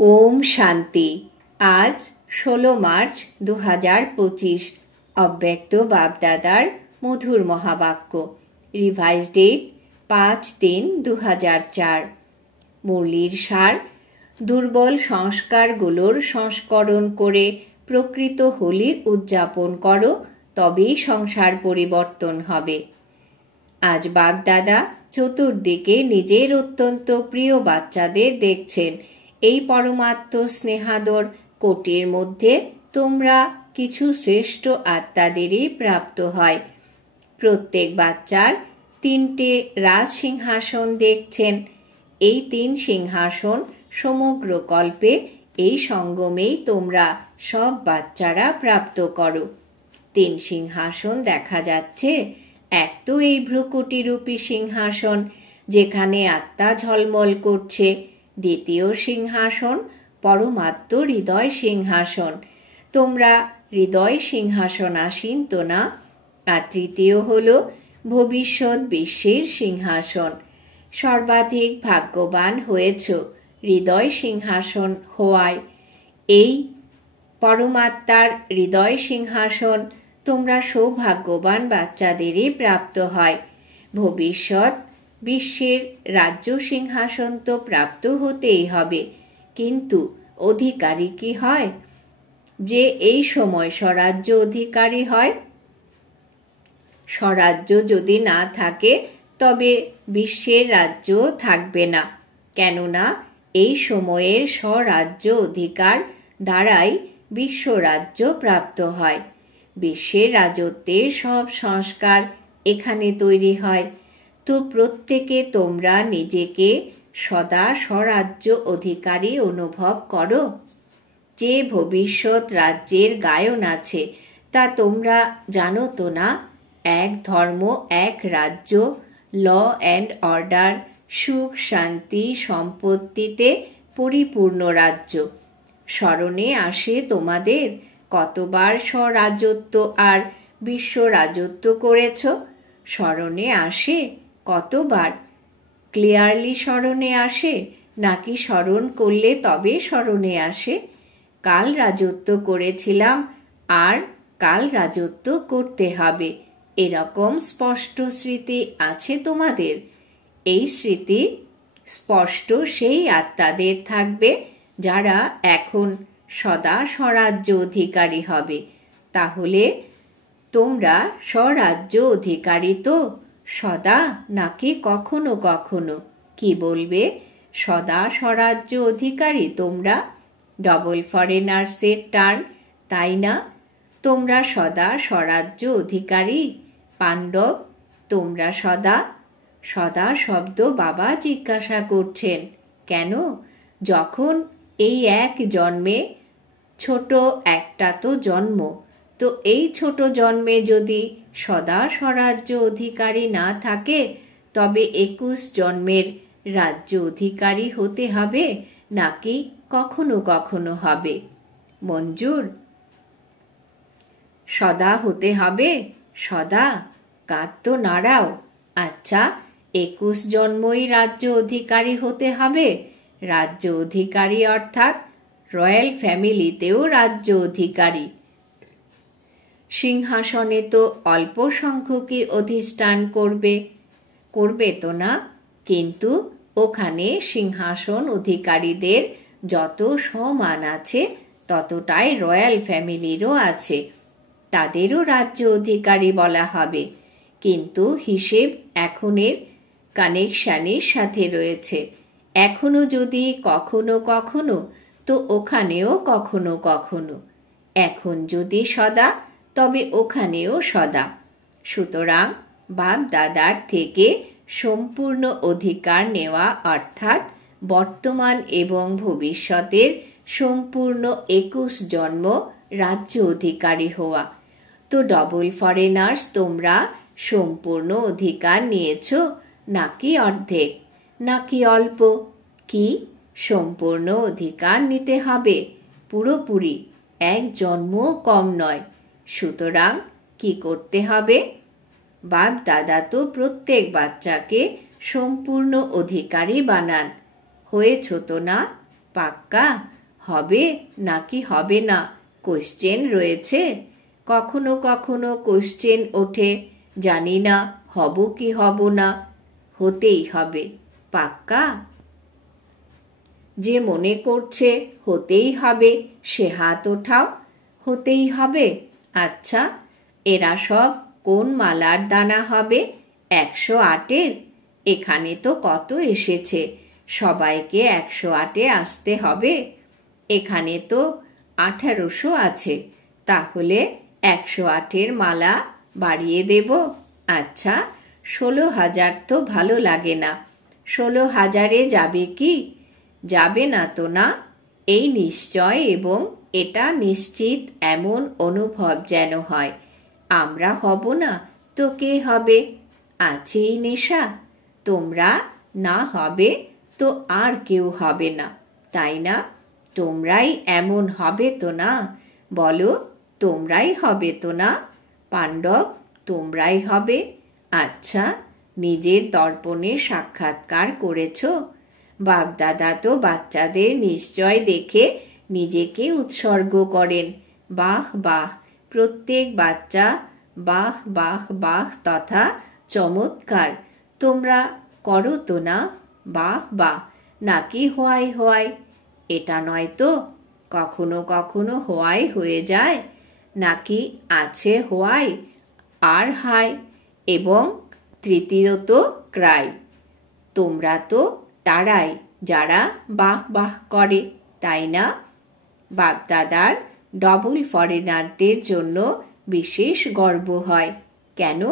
ओम शांति। आज 16 मार्च 2025 अव्यक्त बापदादार मधुर महावाक्य। Revise date 5-3-2004। मुरलीर सार, दुर्बल संस्कारगुलोर संस्करण करे प्रकृत होली उद्यापन करो, तबेई संसार परिवर्तन हबे। आज बापदादा चतुर्दिके निजेर अत्यंत प्रिय बाच्चादेर देखछेन। এই পরমাত্ম স্নেহাদর কোটির মধ্যে তোমরা কিছু শ্রেষ্ঠ আত্মাদেরই প্রাপ্ত হয়। প্রত্যেক বাচ্চার 3টে রাজ সিংহাসন দেখছেন। এই 3 সিংহাসন সমগ্র কল্পে এই সঙ্গমেই তোমরা সব বাচ্চারা প্রাপ্ত করো। 3 সিংহাসন দেখা যাচ্ছে। এক তো এই ভ্রুকুটিরূপী সিংহাসন, যেখানে আত্মা ঝলমল করছে। দ্বিতীয় সিংহাসন পরমাত্ম হৃদয় সিংহাসন, তোমরা হৃদয় সিংহাসনাসীন তো না। আর তৃতীয় হল ভবিষ্যৎ বিশ্বের সিংহাসন। সর্বাধিক ভাগ্যবান হয়েছ হৃদয় সিংহাসন হওয়ায়। এই পরমাত্মার হৃদয় সিংহাসন তোমরা সৌভাগ্যবান বাচ্চাদেরই প্রাপ্ত হয়। ভবিষ্যৎ বিশ্বের রাজ্য সিংহাসন তো প্রাপ্ত হতেই হবে, কিন্তু অধিকারী কি হয়? যে এই সময় স্বরাজ্য অধিকারী হয়। স্বরাজ্য যদি না থাকে তবে বিশ্বের রাজ্য থাকবে না, কেননা এই সময়ের স্বরাজ্য অধিকার দ্বারাই বিশ্বরাজ্য প্রাপ্ত হয়। বিশ্বের রাজত্বের সব সংস্কার এখানে তৈরি হয়। তো প্রত্যেকে তোমরা নিজেকে সদা স্বরাজ্য অধিকারী অনুভব করো। যে ভবিষ্যৎ রাজ্যের গায়ন আছে তা তোমরা জানো তো না? এক ধর্ম, এক রাজ্য, ল অ্যান্ড অর্ডার, সুখ শান্তি সম্পত্তিতে পরিপূর্ণ রাজ্য। স্মরণে আসে তোমাদের কতবার স্বরাজত্ব আর বিশ্ব রাজত্ব করেছ? স্মরণে আসে কতবার? ক্লিয়ারলি স্মরণে আসে, নাকি স্মরণ করলে তবে স্মরণে আসে? কাল রাজত্ব করেছিলাম আর কাল রাজত্ব করতে হবে, এরকম স্পষ্ট স্মৃতি আছে তোমাদের? এই স্মৃতি স্পষ্ট সেই আত্মাদের থাকবে যারা এখন সদা স্বরাজ্য অধিকারী হবে। তাহলে তোমরা স্বরাজ্য অধিকারী তো সদা, নাকি কখনো কখনো? কি বলবে? সদা স্বরাজ্য অধিকারী তোমরা? ডবল ফরেনার্সের টার্ন, তাই না? তোমরা সদা স্বরাজ্য অধিকারী। পাণ্ডব, তোমরা সদা? সদা শব্দ বাবা জিজ্ঞাসা করছেন কেন? যখন এই এক জন্মে ছোট একটা তো জন্ম, তো এই ছোট জন্মে যদি সদা স্বরাজ্য অধিকারী না থাকে তবে 21 জন্মের রাজ্য অধিকারী হতে হবে, নাকি কখনো কখনো হবে? মঞ্জুর? সদা হতে হবে। সদা? কাঁধ তো নাড়াও। আচ্ছা, 21 জন্মই রাজ্য অধিকারী হতে হবে। রাজ্য অধিকারী অর্থাৎ রয়্যাল ফ্যামিলিতেও রাজ্য অধিকারী। সিংহাসনে তো অল্প সংখ্যকই অধিষ্ঠান করবে তো না? কিন্তু ওখানে সিংহাসন অধিকারীদের যত সমান আছে ততটাই রয়্যাল ফ্যামিলিরও আছে। তাদেরও রাজ্য অধিকারী বলা হবে, কিন্তু হিসেব এখনের কানেকশানের সাথে রয়েছে। এখনো যদি কখনো কখনো, তো ওখানেও কখনো কখনো। এখন যদি সদা, তবে ওখানেও সদা। সুতরাং বাপ দাদার থেকে সম্পূর্ণ অধিকার নেওয়া অর্থাৎ বর্তমান এবং ভবিষ্যতের সম্পূর্ণ 21 জন্ম রাজ্য অধিকারী হওয়া। তো ডবল ফরেনার্স তোমরা সম্পূর্ণ অধিকার নিয়েছ, নাকি অর্ধেক, নাকি অল্প? কি সম্পূর্ণ অধিকার নিতে হবে? পুরোপুরি, এক জন্ম কম নয়। সুতরাং কি করতে হবে? বাপ দাদা তো প্রত্যেক বাচ্চাকে সম্পূর্ণ অধিকারী বানান। হয়েছ তো না? পাক্কা? হবে নাকি হবে না কোশ্চেন রয়েছে। কখনো কখনো কোশ্চেন ওঠে, জানি না হব কি হব না। হতেই হবে। পাক্কা? যে মনে করছে হতেই হবে সে হাত ওঠাও। হতেই হবে। আচ্ছা, এরা সব কোন মালার দানা হবে? 108-এর? এখানে তো কত এসেছে, সবাইকে 108-এ আসতে হবে? এখানে তো 1800 আছে, তাহলে 108-এর মালা বাড়িয়ে দেব। আচ্ছা, 16,000 তো ভালো লাগে না। 16,000-এ যাবে কি? যাবে না তো না? এই নিশ্চয় এবং এটা নিশ্চিত এমন অনুভব যেন হয়। আমরা হব না তো কে হবে? আছেই নেশা। তোমরা না হবে তো আর কেউ হবে না, তাই না? তোমরাই এমন হবে তো না? বলো, তোমরাই হবে তো না? পাণ্ডব, তোমরাই হবে? আচ্ছা, নিজের দর্পণে সাক্ষাৎকার করেছ? বাপদাদা তো বাচ্চাদের নিশ্চয় দেখে নিজেকে উৎসর্গ করেন। বাহ বাহ, প্রত্যেক বাচ্চা বাহ বাহ বাহ তথা চমৎকার। তোমরা করো তো না? বাহ বাহ, নাকি হোয়াই হোয়াই? এটা নয় তো? কখনো কখনো হোয়াই হয়ে যায়, নাকি আছে হোয়াই আর হাই এবং তৃতীয়ত ক্রাই। তোমরা তো তারাই যারা বাহ বাহ করে, তাই না? বাপদাদার ডবল ফরেনারদের জন্য বিশেষ গর্ব হয়। কেন?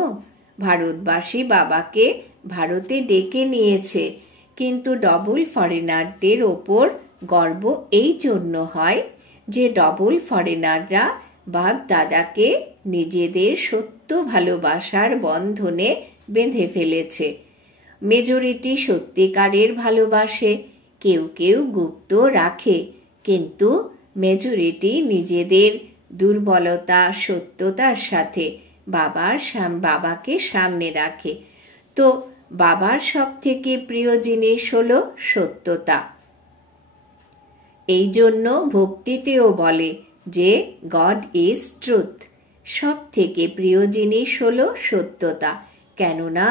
ভারতবাসী বাবাকে ভারতে ডেকে নিয়েছে, কিন্তু ডবল ফরেনারদের ওপর গর্ব এই জন্য হয় যে ডবল ফরেনাররা বাপদাদাকে নিজেদের সত্য ভালোবাসার বন্ধনে বেঁধে ফেলেছে। মেজরিটি সত্যিকারের ভালোবাসে, কেউ কেউ গুপ্ত রাখে, কিন্তু মেজরিটি নিজেদের দুর্বলতা সত্যতার সাথে বাবাকে সামনে রাখে। তো বাবার সব থেকে প্রিয় জিনিস হলো সত্যতা। এই জন্য ভক্তিতেও বলে যে গড ইজ ট্রুথ। সব থেকে প্রিয় জিনিস হলো সত্যতা, কেননা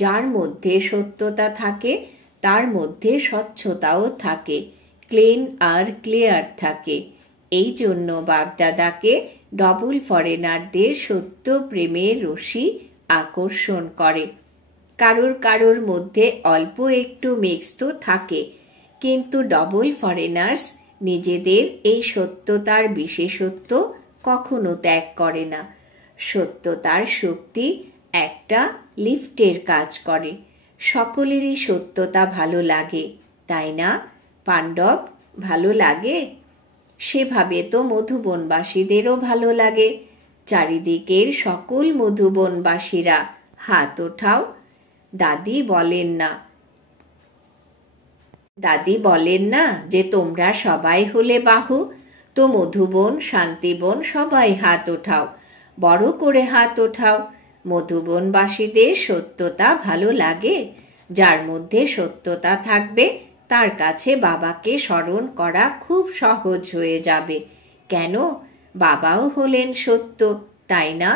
যার মধ্যে সত্যতা থাকে তার মধ্যে স্বচ্ছতাও থাকে, ক্লিন আর ক্লিয়ার থাকে। এই জন্য বাপদাদাকে ডবল ফরেনারদের সত্য প্রেমের রশি আকর্ষণ করে। কারোর কারোর মধ্যে অল্প একটু মিক্স তো থাকে, কিন্তু ডবল ফরেনার্স নিজেদের এই সত্যতার বিশেষত্ব কখনো ত্যাগ করে না। সত্যতার শক্তি একটা লিফটের কাজ করে। সকলেরই সত্যতা ভালো লাগে, তাই না? পাণ্ডব, ভালো লাগে? সেভাবে তো মধুবনবাসীদেরও ভালো লাগে। চারিদিকের সকল মধুবনবাসীরা হাত ওঠাও। দাদি বলেন না যে তোমরা সবাই হলে বাহু? তো মধুবন, শান্তিবন সবাই হাত ওঠাও, বড় করে হাত ওঠাও। মধুবনবাসীদের সত্যতা ভালো লাগে। যার মধ্যে সত্যতা থাকবে তার কাছে বাবাকে স্মরণ করা খুব সহজ হয়ে যাবে। কেন? বাবাও হলেন সত্য, তাই না?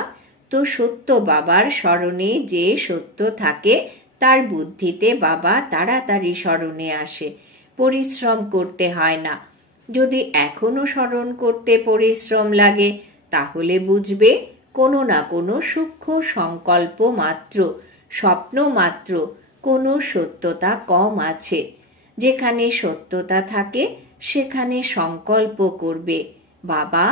তো সত্য বাবার স্মরণে যে সত্য থাকে তার বুদ্ধিতে বাবা তাড়াতাড়ি স্মরণে আসে, পরিশ্রম করতে হয় না। যদি এখনো স্মরণ করতে পরিশ্রম লাগে তাহলে বুঝবে কোনো না কোনো সূক্ষ্ম সংকল্প মাত্র, স্বপ্ন মাত্র কোনো সত্যতা কম আছে। যেখানে সত্যতা থাকে সেখানে সংকল্প করবে, বাবা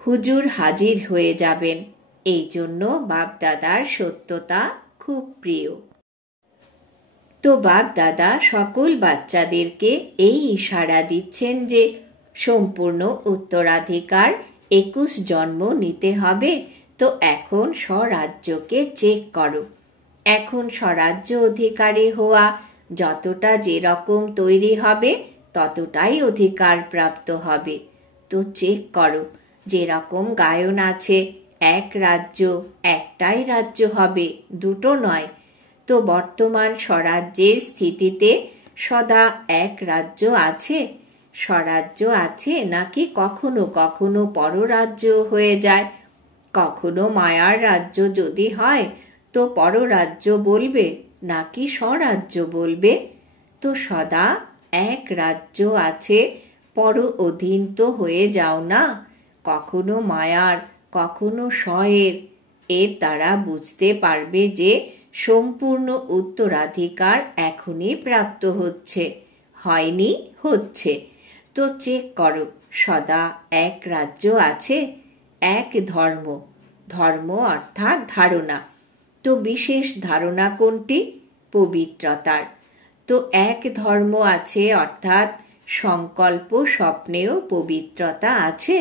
হুজুর হাজির হয়ে যাবেন। এই জন্য বাপদাদার সত্যতা খুব প্রিয়। তো বাপদাদা সকল বাচ্চাদেরকে এই ইশারা দিচ্ছেন যে সম্পূর্ণ উত্তরাধিকার 21 জন্ম নিতে হবে। তো এখন স্বরাজ্যকে চেক করো। এখন স্বরাজ্য অধিকারী হওয়া যতটা যেরকম তৈরি হবে ততটাই অধিকার প্রাপ্ত হবে। তো চেক করো, যেরকম গায়ন আছে এক রাজ্য, একটাই রাজ্য হবে, দুটো নয়। তো বর্তমান স্বরাজ্যের স্থিতিতে সদা এক রাজ্য আছে, স্বরাজ্য আছে, নাকি কখনো কখনো পররাজ্য হয়ে যায়? কখনো মায়ার রাজ্য যদি হয় তো পররাজ্য বলবে নাকি স্বরাজ্য বলবে? তো সদা এক রাজ্য আছে, পর অধীন তো হয়ে যাও না। কখনো মায়ার, কখনো স্বয়ের। এর দ্বারা বুঝতে পারবে যে সম্পূর্ণ উত্তরাধিকার এখনই প্রাপ্ত হচ্ছে, হয়নি, হচ্ছে। তো চেক করো, সদা এক রাজ্য আছে, এক ধর্ম। ধর্ম অর্থাৎ ধারণা। তো বিশেষ ধারণা কোনটি? পবিত্রতার। তো এক ধর্ম আছে অর্থাৎ সংকল্প স্বপ্নেও পবিত্রতা আছে।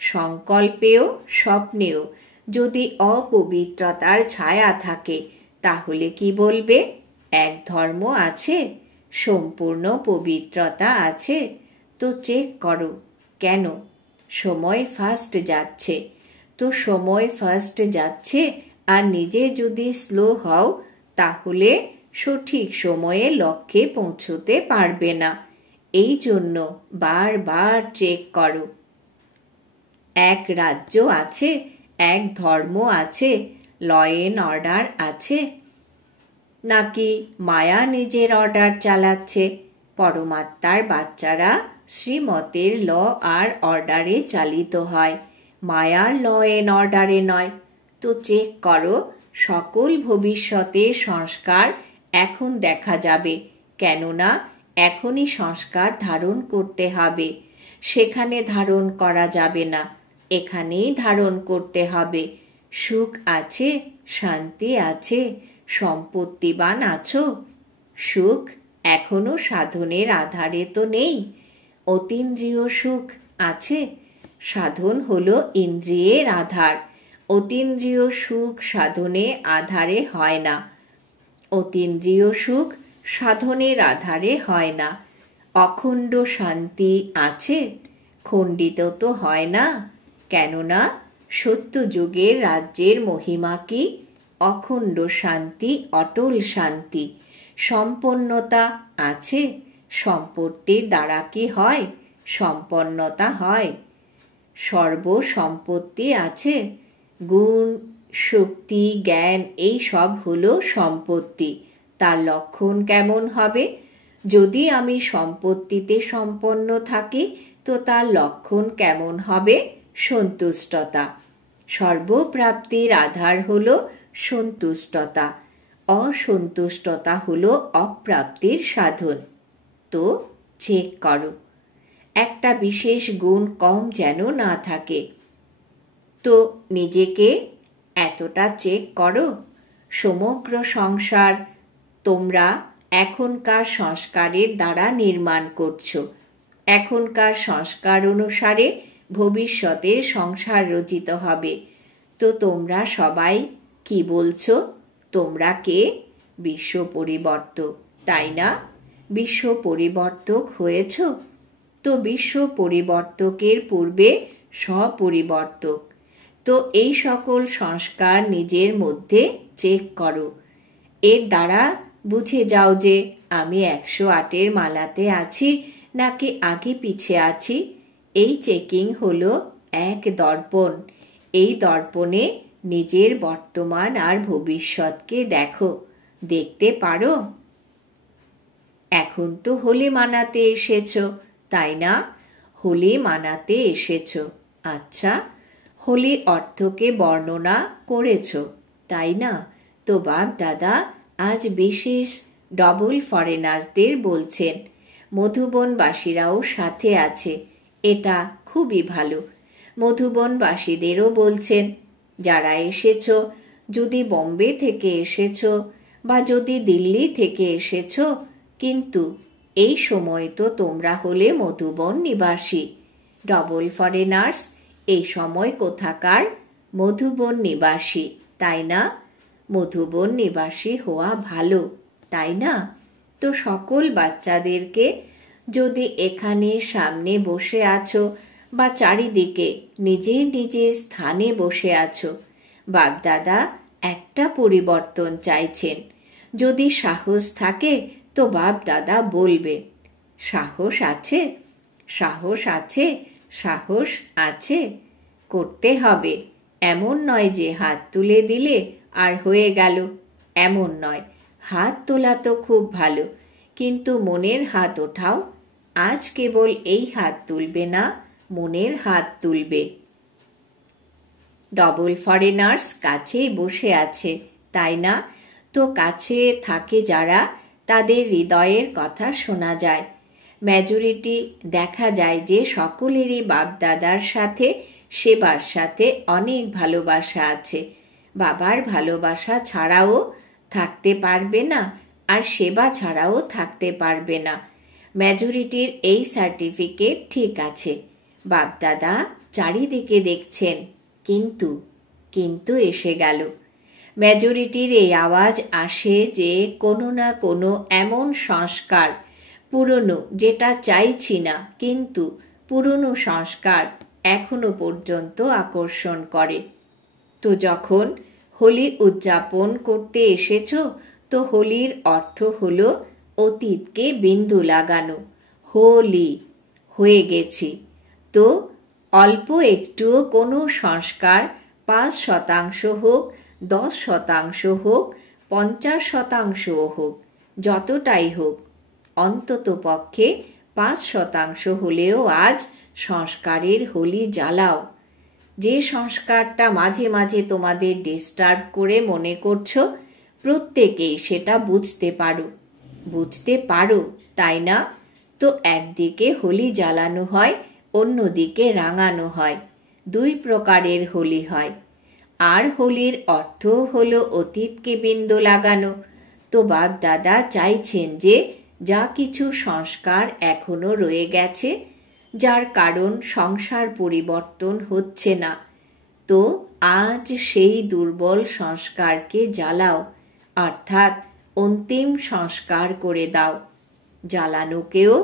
সংকল্পেও স্বপ্নেও যদি অপবিত্রতার ছায়া থাকে তাহলে কি বলবে? এক ধর্ম আছে, সম্পূর্ণ পবিত্রতা আছে। তো চেক করো, কেন? সময় ফাস্ট যাচ্ছে। তো সময় ফাস্ট যাচ্ছে আর নিজে যদি স্লো হও তাহলে সঠিক সময়ে লক্ষ্যে পৌঁছতে পারবে না। এই জন্য বারবার চেক করো। এক রাজ্য আছে, এক ধর্ম আছে, ল এন্ড অর্ডার আছে, নাকি মায়া নিজের অর্ডার চালাচ্ছে? পরমাত্মার বাচ্চারা শ্রীমতের ল আর অর্ডারে চালিত হয়, মায়ার ল এন্ড অর্ডারে নয়। তো চেক করো, সকল ভবিষ্যতের সংস্কার এখন দেখা যাবে, কেননা এখনই সংস্কার ধারণ করতে হবে। সেখানে ধারণ করা যাবে না, এখানেই ধারণ করতে হবে। সুখ আছে, শান্তি আছে, সম্পত্তিবান আছো। সুখ এখনো সাধনের আধারে তো নেই। অতীন্দ্রিয় সুখ আছে। সাধন হলো ইন্দ্রিয়ের আধার। অতীন্দ্রিয় সুখ সাধনে আধারে হয় না। অতীন্দ্রিয় সুখ সাধনের আধারে হয় না। অখণ্ড শান্তি আছে, খণ্ডিত তো হয় না, কেননা সত্যযুগের রাজ্যের মহিমা কি? অখণ্ড শান্তি, অটল শান্তি। সম্পন্নতা আছে। সম্পত্তির দ্বারা কি হয়? সম্পন্নতা হয়। সর্বসম্পত্তি আছে। গুণ, শক্তি, জ্ঞান এই সব হলো সম্পত্তি। তার লক্ষণ কেমন হবে? যদি আমি সম্পত্তিতে সম্পন্ন থাকি তো তার লক্ষণ কেমন হবে? সন্তুষ্টতা। সর্বপ্রাপ্তির আধার হলো সন্তুষ্টতা। অসন্তুষ্টতা হলো অপ্রাপ্তির সাধন। তো চেক করো, একটা বিশেষ গুণ কম যেন না থাকে। তো নিজেকে এতটা চেক করো। সমগ্র সংসার তোমরা এখনকার সংস্কারের দ্বারা নির্মাণ করছো। এখনকার সংস্কার অনুসারে ভবিষ্যতের সংসার রচিত হবে। তো তোমরা সবাই কি বলছো? তোমরা কে? বিশ্ব পরিবর্তক, তাই না? বিশ্ব পরিবর্তক হয়েছ। তো বিশ্ব পরিবর্তকের পূর্বে স্বপরিবর্তক। তো এই সকল সংস্কার নিজের মধ্যে চেক করো। এর দ্বারা বুঝে যাও যে আমি 108-এর মালাতে আছি নাকি আগে পিছে আছি। এই চেকিং হলো এক দর্পণ। এই দর্পণে নিজের বর্তমান আর ভবিষ্যৎকে দেখো। দেখতে পারো? এখন তো হোলি মানাতে এসেছো, তাই না? হোলি মানাতে এসেছো। আচ্ছা, হোলি অর্থকে বর্ণনা করেছো, তাই না? তো বাপ দাদা আজ বিশেষ ডবল ফরেনারদের বলছেন, মধুবনবাসীরাও সাথে আছে। এটা খুবই ভালো। মধুবনবাসীদেরও বলছেন, যারা এসেছো, যদি বোম্বে থেকে এসেছো বা যদি দিল্লি থেকে এসেছো, কিন্তু এই সময় তো তোমরা হলে মধুবন নিবাসী। ডবল ফরেনার্স এই সময় কোথাকার? মধুবন নিবাসী, তাই না? মধুবন নিবাসী হওয়া ভালো, তাই না? তো সকল বাচ্চাদেরকে, যদি এখানে সামনে বসে আছো বা চারিদিকে নিজের নিজের স্থানে বসে আছো, বাপদাদা একটা পরিবর্তন চাইছেন। যদি সাহস থাকে তো বাপ দাদা বলবে, সাহস আছে, সাহস আছে, সাহস আছে, করতে হবে। এমন নয় যে হাত তুলে দিলে আর হয়ে গেল, এমন নয়। হাত তোলা তো খুব ভালো, কিন্তু মনের হাত ওঠাও। আজ কেবল এই হাত তুলবে না, মনের হাত তুলবে। ডবল ফরেনার্স কাছেই বসে আছে, তাই না? তো কাছে থাকে যারা, তাদের হৃদয়ের কথা শোনা যায়। মেজরিটি দেখা যায় যে সকলেরই বাপদাদার সাথে, সেবার সাথে অনেক ভালোবাসা আছে। বাবার ভালোবাসা ছাড়াও থাকতে পারবে না, আর সেবা ছাড়াও থাকতে পারবে না। মেজরিটির এই সার্টিফিকেট ঠিক আছে। বাপদাদা চারিদিকে দেখছেন, কিন্তু এসে গেল। মেজরিটির এই আওয়াজ আসে যে কোনো না কোনো এমন সংস্কার পুরনো, যেটা চাইছি না, কিন্তু পুরনো সংস্কার এখনো পর্যন্ত আকর্ষণ করে। তো যখন হোলি উদযাপন করতে এসেছ, তো হোলির অর্থ হলো অতীতকে বিন্দু লাগানো। হোলি হয়ে গেছি। তো অল্প একটুও কোনো সংস্কার 5% হোক, 10% হোক, 50% হোক, যতটাই হোক, অন্তত পক্ষে 5% হলেও আজ সংস্কারের হোলি জ্বালাও। যে সংস্কারটা মাঝে মাঝে তোমাদের ডিস্টার্ব করে মনে করছো, প্রত্যেকেই সেটা বুঝতে পারো, তাই না? তো একদিকে হোলি জ্বালানো হয়, অন্যদিকে রাঙানো হয়। 2 প্রকারের হোলি হয়। আর হোলির অর্থ হলো অতীতকে বিন্দু লাগানো। তো বাপ দাদা চাইছেন যে যা কিছু সংস্কার এখনো রয়ে গেছে, যার কারণ সংসার পরিবর্তন হচ্ছে না, তো আজ সেই দুর্বল সংস্কারকে জ্বালাও, অর্থাৎ অন্তিম সংস্কার করে দাও। জ্বালানোকেও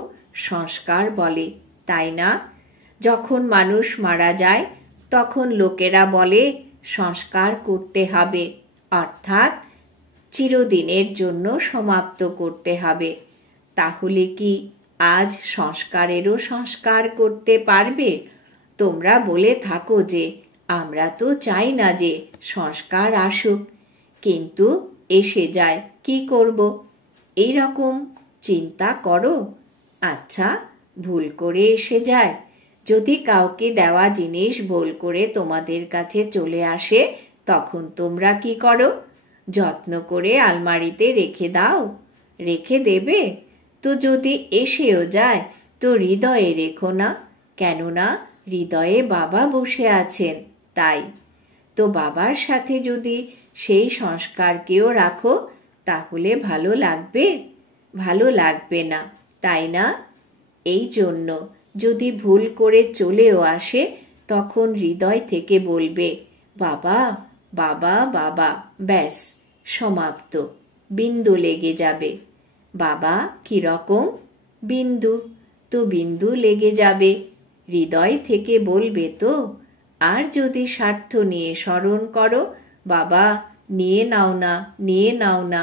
সংস্কার বলে, তাই না? যখন মানুষ মারা যায়, তখন লোকেরা বলে সংস্কার করতে হবে, অর্থাৎ চিরদিনের জন্য সমাপ্ত করতে হবে। তাহলে কি আজ সংস্কারেরও সংস্কার করতে পারবে? তোমরা বলে থাকো যে আমরা তো চাই না যে সংস্কার আসুক, কিন্তু এসে যায়, কি করব? এই রকম চিন্তা করো। আচ্ছা, ভুল করে এসে যায়। যদি কাউকে দেওয়া জিনিস ভুল করে তোমাদের কাছে চলে আসে, তখন তোমরা কি করো? যত্ন করে আলমারিতে রেখে দাও? রেখে দেবে? তো যদি এসেও যায়, তো হৃদয়ে রেখো না, কেননা হৃদয়ে বাবা বসে আছেন, তাই। তো বাবার সাথে যদি সেই সংস্কারকেও রাখো, তাহলে ভালো লাগবে? ভালো লাগবে না, তাই না? এই জন্য যদি ভুল করে চলেও আসে, তখন হৃদয় থেকে বলবে বাবা বাবা বাবা, ব্যাস সমাপ্ত, বিন্দু লেগে যাবে। বাবা কিরকম? বিন্দু, তো বিন্দু লেগে যাবে। হৃদয় থেকে বলবে তো। আর যদি স্বার্থ নিয়ে স্মরণ করো, বাবা নিয়ে নাও না, নিয়ে নাও না,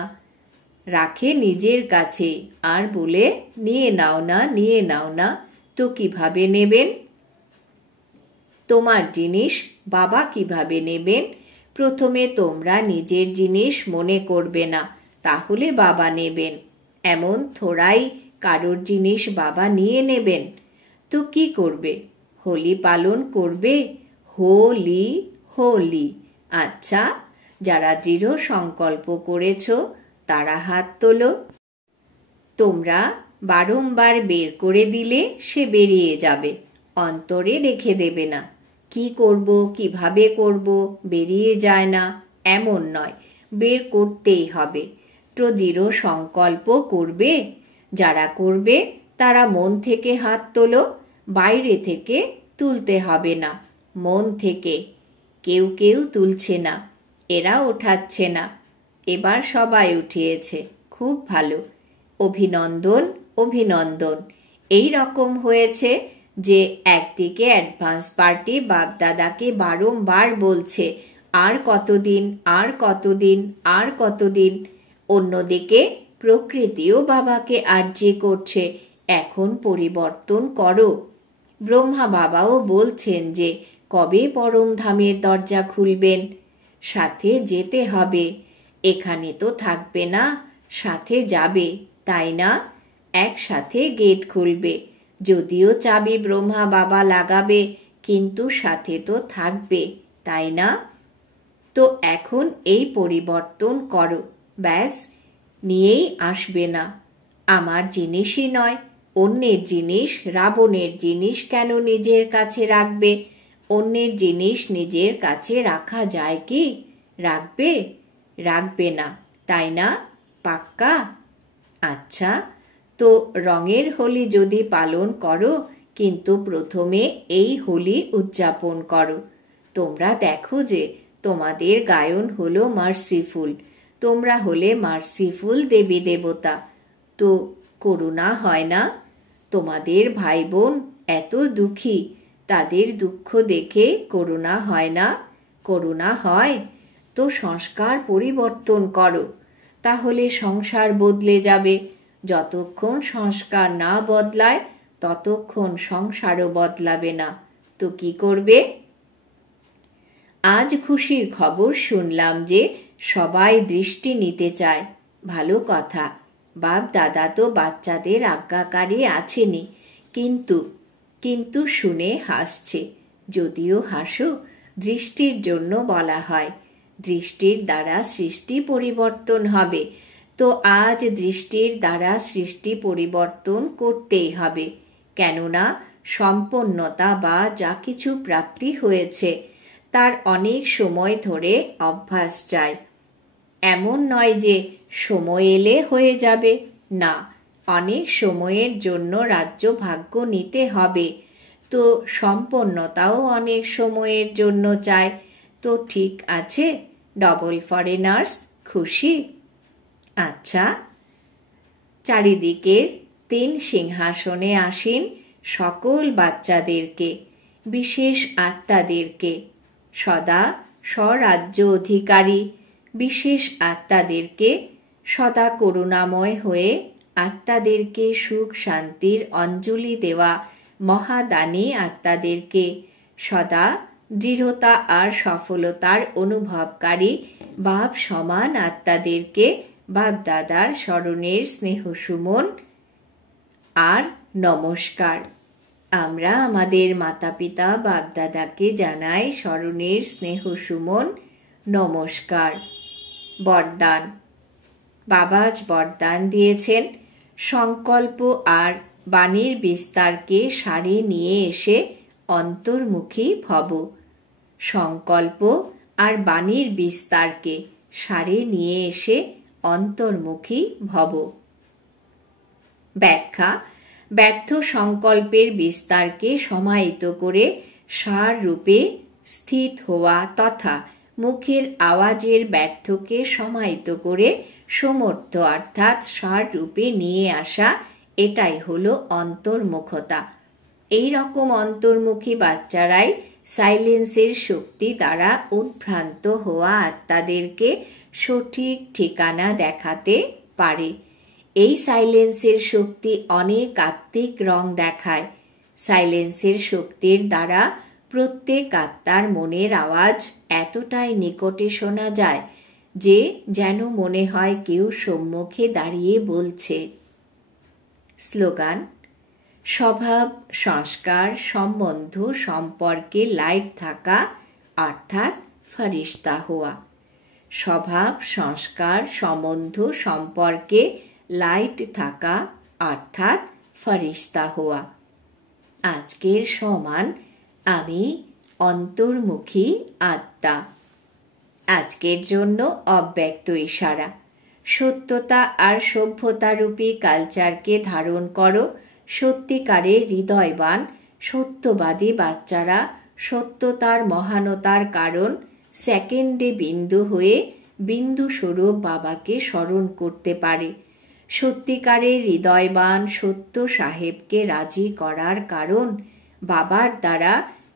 রাখে নিজের কাছে, আর বলে নিয়ে নাও না, নিয়ে নাও না, তো কিভাবে নেবেন? তোমার জিনিস বাবা কিভাবে নেবেন? প্রথমে তোমরা নিজের জিনিস মনে করবে না, তাহলে বাবা নেবেন। এমন থোড়াই কারোর জিনিস বাবা নিয়ে নেবেন। তো কি করবে? হোলি পালন করবে। হোলি হোলি। আচ্ছা, যারা দৃঢ় সংকল্প করেছ, তারা হাত তোলো। তোমরা বারংবার বের করে দিলে সে বেরিয়ে যাবে, অন্তরে রেখে দেবে না। কি করব, কিভাবে করব, বেরিয়ে যায় না, এমন নয়, বের করতেই হবে। তো দৃঢ় সংকল্প করবে। যারা করবে তারা মন থেকে হাত তোলো, বাইরে থেকে তুলতে হবে না, মন থেকে। কেউ তুলছে না, এরা ওঠাচ্ছে না, এবার সবাই উঠিয়েছে, খুব ভালো, অভিনন্দন অভিনন্দন। এই রকম হয়েছে যে একদিকে অ্যাডভান্স পার্টি বাপদাদাকে বারংবার বলছে আর কতদিন, আর কতদিন, আর কতদিন। অন্যদিকে প্রকৃতিও বাবাকে আর্জি করছে, এখন পরিবর্তন করো। ব্রহ্মা বাবাও বলছেন যে কবে পরমধামের দরজা খুলবেন। সাথে যেতে হবে, এখানে তো থাকবে না, সাথে যাবে, তাই না? একসাথে গেট খুলবে, যদিও চাবি ব্রহ্মা বাবা লাগাবে, কিন্তু সাথে তো থাকবে, তাই না? তো এখন এই পরিবর্তন করো, ব্যাস, নিয়েই আসবে না। আমার জিনিসই নয়, অন্যের জিনিস, রাবণের জিনিস কেন নিজের কাছে রাখবে? অন্যের জিনিস নিজের কাছে রাখা যায় কি? রাখবে? রাখবে না, তাই না? পাক্কা? আচ্ছা, তো রঙের হোলি যদি পালন করো, কিন্তু প্রথমে এই হোলি উদযাপন করো। তোমরা দেখো যে তোমাদের গায়ন হলো মার্সিফুল, তোমরা হলে মার্সিফুল দেবী দেবতা, তো করুণা হয় না? তোমাদের ভাই বোন এত দুঃখী, তাদের দুঃখ দেখে করুণা হয় না? করুণা হয়, তো সংস্কার পরিবর্তন করো, তাহলে সংসার বদলে যাবে। যতক্ষণ সংস্কার না বদলায় ততক্ষণ সংসারও বদলাবে না। তো কি করবে? আজ খুশির খবর শুনলাম যে সবাই দৃষ্টি নিতে চায়, ভালো কথা। বাপ দাদা তো বাচ্চাদের আজ্ঞাকারী আছেনি, কিন্তু শুনে হাসছে। যদিও হাসো, দৃষ্টির জন্য বলা হয়, দৃষ্টির দ্বারা সৃষ্টি পরিবর্তন হবে। তো আজ দৃষ্টির দ্বারা সৃষ্টি পরিবর্তন করতেই হবে, কেননা সম্পন্নতা বা যা কিছু প্রাপ্তি হয়েছে তার অনেক সময় ধরে অভ্যাস চাই। এমন নয় যে সময় এলে হয়ে যাবে, না, অনেক সময়ের জন্য রাজ্য ভাগ্য নিতে হবে, তো সম্পন্নতাও অনেক সময়ের জন্য চায়। তো ঠিক আছে, ডবল ফরেনার্স খুশি? আচ্ছা, চারিদিকের 3 সিংহাসনে আসীন সকল বাচ্চাদেরকে, বিশেষ আত্মাদেরকে, সদা স্বরাজ্য অধিকারী বিশেষ আত্মাদেরকে, সদা করুণাময় হয়ে আত্মাদেরকে সুখ শান্তির অঞ্জলি দেওয়া মহাদানী আত্মাদেরকে, সদা দৃঢ়তা আর সফলতার অনুভবকারী বাপ সমান আত্মাদেরকে বাপ দাদার স্মরণের স্নেহ সুমন আর নমস্কার। আমরা আমাদের মাতা পিতা বাপ দাদাকে জানাই স্মরণের স্নেহ সুমন নমস্কার। বরদান। বাবাজ বরদান দিয়েছেন, সংকল্প আর বাণীর বিস্তারকে সারে নিয়ে এসে অন্তর্মুখী ভব। সংকল্প আর বাণীর বিস্তারকে সারে নিয়ে এসে অন্তর্মুখী ভব। ব্যাখ্যা। ব্যর্থ সংকল্পের বিস্তারকে সমাহিত করে সার রূপে স্থিত হওয়া তথা মুখের আওয়াজের ব্যর্থকে সমাহিত করে সমর্থ অর্থাৎ সার রূপে নিয়ে আসা, এটাই হলো অন্তর্মুখতা। এই রকম অন্তর্মুখী বাচ্চারাই সাইলেন্সের শক্তি দ্বারা উদ্ভ্রান্ত হওয়া আত্মাদেরকে সঠিক ঠিকানা দেখাতে পারে। এই সাইলেন্সের শক্তি অনেক আত্মিক রং দেখায়। সাইলেন্সের শক্তির দ্বারা প্রত্যেক আত্মার মনের আওয়াজ এতটাই নিকটে শোনা যায় যে যেন মনে হয় কেউ সম্মুখে দাঁড়িয়ে বলছে। স্লোগান। স্বভাব, সংস্কার, সম্বন্ধ, সম্পর্কে লাইট থাকা অর্থাৎ ফরিস্তা হওয়া। স্বভাব, সংস্কার, সম্বন্ধ, সম্পর্কে লাইট থাকা অর্থাৎ ফরিস্তা হওয়া। আজকের সমান আমি অন্তর্মুখী আত্মা। আজকের জন্য অব্যক্ত ইশারা। সত্যতা আর সভ্যতারূপী কালচারকে ধারণ করো। সত্যিকারের হৃদয়বান সত্যবাদী বাচ্চারা সত্যতার মহানতার কারণ সেকেন্ডে বিন্দু হয়ে বিন্দু স্বরূপ বাবাকে স্মরণ করতে পারে। সত্যিকারের হৃদয়বান সত্য সাহেবকে রাজি করার কারণ বাবার দ্বারা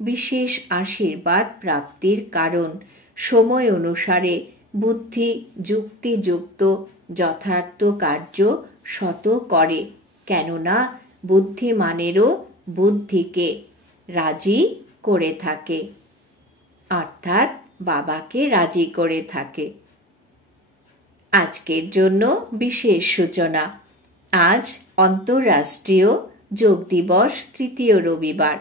বিশেষ আশীর্বাদ প্রাপ্তির কারণ সময় অনুসারে বুদ্ধি যুক্তিযুক্ত যথার্থ কার্য শত করে, কেননা বুদ্ধিমানেরও বুদ্ধিকে রাজি করে থাকে, অর্থাৎ বাবাকে রাজি করে থাকে। আজকের জন্য বিশেষ সূচনা। আজ অন্তর্রাষ্ট্রীয় যোগ দিবস, তৃতীয় রবিবার।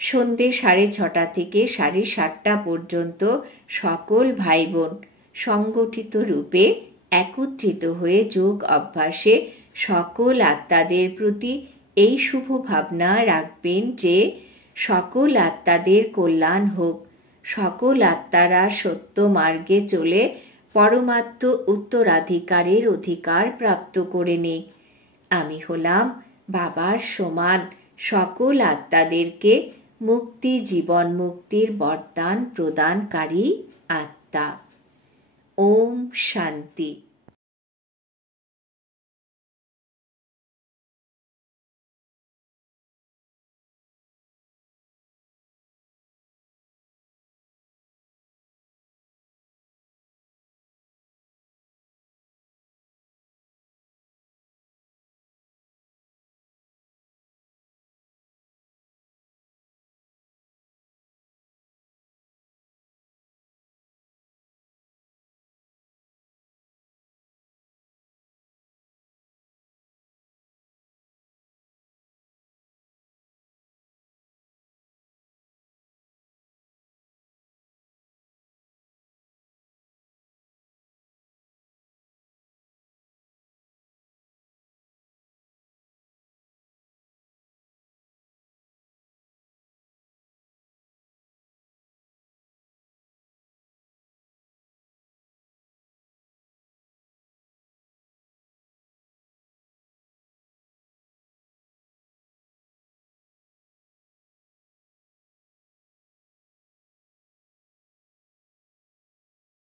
সন্ধে 6:30 থেকে 7:30 পর্যন্ত সকল ভাই বোন সংগঠিত রূপে একত্রিত হয়ে যোগ অভ্যাসে সকল আত্মাদের প্রতি এই শুভ ভাবনা রাখবেন যে সকল আত্মাদের কল্যাণ হোক, সকল আত্মারা সত্য মার্গে চলে পরমাত্ম উত্তরাধিকারের অধিকার প্রাপ্ত করে নিক। আমি হলাম বাবার সমান সকল আত্মাদেরকে মুক্তি, জীবন মুক্তির বরদান প্রদানকারী আত্মা। ওম শান্তি।